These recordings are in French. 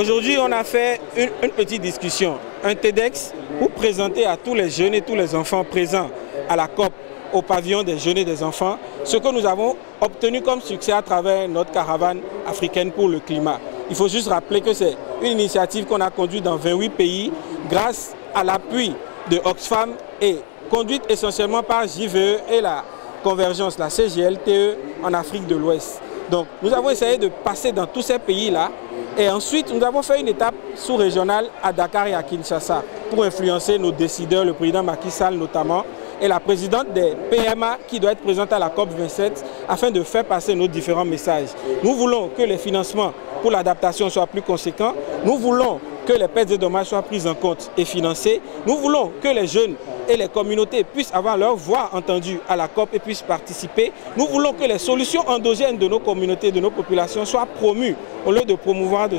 Aujourd'hui, on a fait une petite discussion, un TEDx pour présenter à tous les jeunes et tous les enfants présents à la COP, au pavillon des jeunes et des enfants, ce que nous avons obtenu comme succès à travers notre caravane africaine pour le climat. Il faut juste rappeler que c'est une initiative qu'on a conduite dans 28 pays grâce à l'appui de Oxfam et conduite essentiellement par JVE et la Convergence, la CGLTE en Afrique de l'Ouest. Donc nous avons essayé de passer dans tous ces pays-là et ensuite nous avons fait une étape sous-régionale à Dakar et à Kinshasa pour influencer nos décideurs, le président Macky Sall notamment et la présidente des PMA qui doit être présente à la COP27 afin de faire passer nos différents messages. Nous voulons que les financements pour l'adaptation soient plus conséquents, nous voulons que les pertes et dommages soient prises en compte et financées, nous voulons que les jeunes et les communautés puissent avoir leur voix entendue à la COP et puissent participer. Nous voulons que les solutions endogènes de nos communautés, de nos populations soient promues au lieu de promouvoir de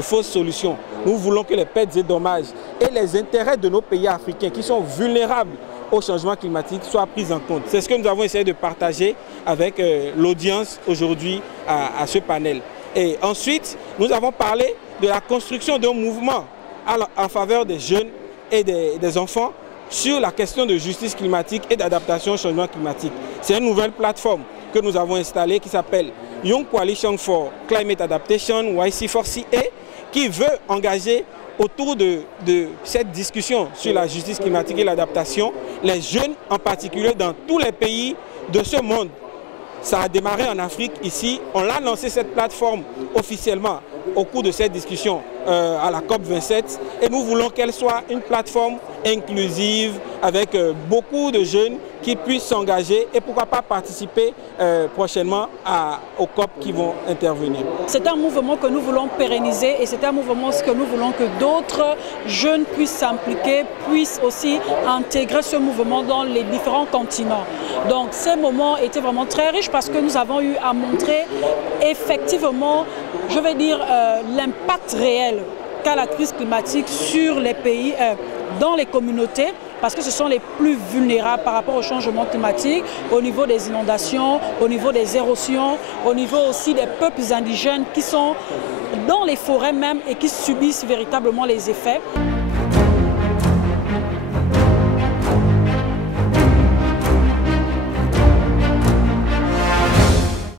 fausses solutions. Nous voulons que les pertes et dommages et les intérêts de nos pays africains qui sont vulnérables au changement climatique soient pris en compte. C'est ce que nous avons essayé de partager avec l'audience aujourd'hui à ce panel. Et ensuite, nous avons parlé de la construction d'un mouvement en faveur des jeunes et des enfants sur la question de justice climatique et d'adaptation au changement climatique. C'est une nouvelle plateforme que nous avons installée qui s'appelle Young Coalition for Climate Adaptation, YC4CA, qui veut engager autour de cette discussion sur la justice climatique et l'adaptation, les jeunes en particulier dans tous les pays de ce monde. Ça a démarré en Afrique ici, on l'a lancé cette plateforme officiellement au cours de cette discussion à la COP27 et nous voulons qu'elle soit une plateforme inclusive avec beaucoup de jeunes qui puissent s'engager et pourquoi pas participer prochainement aux COP qui vont intervenir. C'est un mouvement que nous voulons pérenniser et c'est un mouvement que nous voulons que d'autres jeunes puissent s'impliquer, puissent aussi intégrer ce mouvement dans les différents continents. Donc ces moments étaient vraiment très riches parce que nous avons eu à montrer effectivement, je vais dire, l'impact réel qu'a la crise climatique sur les pays, dans les communautés, parce que ce sont les plus vulnérables par rapport au changement climatique, au niveau des inondations, au niveau des érosions, au niveau aussi des peuples indigènes qui sont dans les forêts même et qui subissent véritablement les effets.